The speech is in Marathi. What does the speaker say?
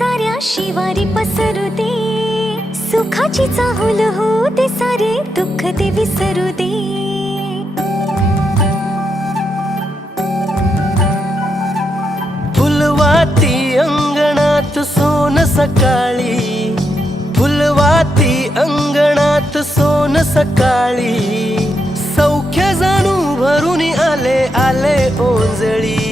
साऱ्या शिवारी पसरू दे, सुखाची चाहूल होऊ दे, सारे दुःख ते विसरू दे. फुलवाती अंगणात सोन सकाळी, फुलवाती अंगणात सोन सकाळी, सौख्य जाणू भरून आले आले ओंजळी.